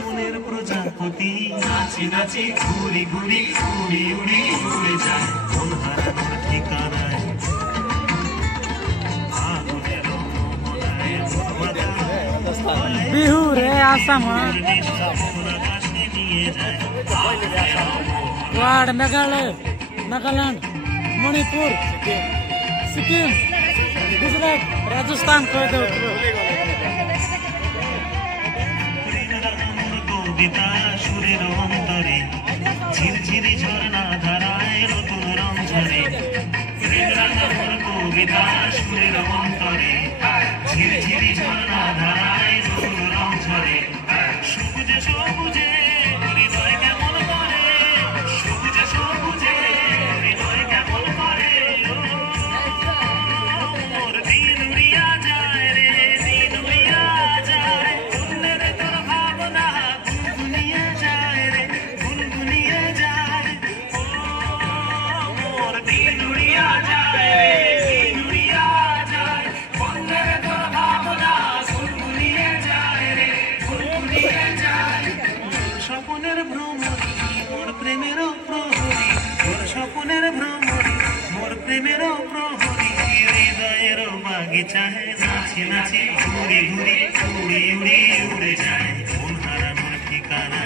মনের প্রজাপতি নাচি নাচি ঘুরি ঘুরি উড়ি উড়ি উড়ে যায় মন হারানোর ঠিকানায় বিহু রে আসাম ওয়ার্ড মেঘালয় নাগাল্যান্ড মণিপুর সিকিম গুজরাট রাজস্থান কয়ে কবিতা সুরের অন্তরে ঝিরঝিরি ঝর্ণা ধারায় নতুন রং ঝরে কবিতা সুরের অন্তরে ঝিরঝিরি ঝর্ণা ধারায় নতুন রং ঝরে সবুজে সবুজে হৃদয় কেমন করে সবুজে সবুজে হৃদয় কেমন করে মোর দিন উড়িয়া যায় রে দিন উড়িয়া যায় অন্যের তোর ভাবনা গুনগুনিয়ে যায় রে গুনগুনিয়ে যায় ও মোর দিন উড়িয়া যায় রে দিন উড়িয়া যায় অন্যের তোর ভাবনা গুনগুনিয়ে যায় রে গুনগুনিয়ে যায় স্বপ্নের ভ্রমরি মোর প্রেমের প্রহরী মোর স্বপ্নের ভ্রমরি মোর প্রেমের প্রহরী হৃদয়ের বাগিচায় নাচি নাচি ঘুরি ঘুরি উড়ি উড়ি উড়ে যায় মন হারানোর ঠিকানা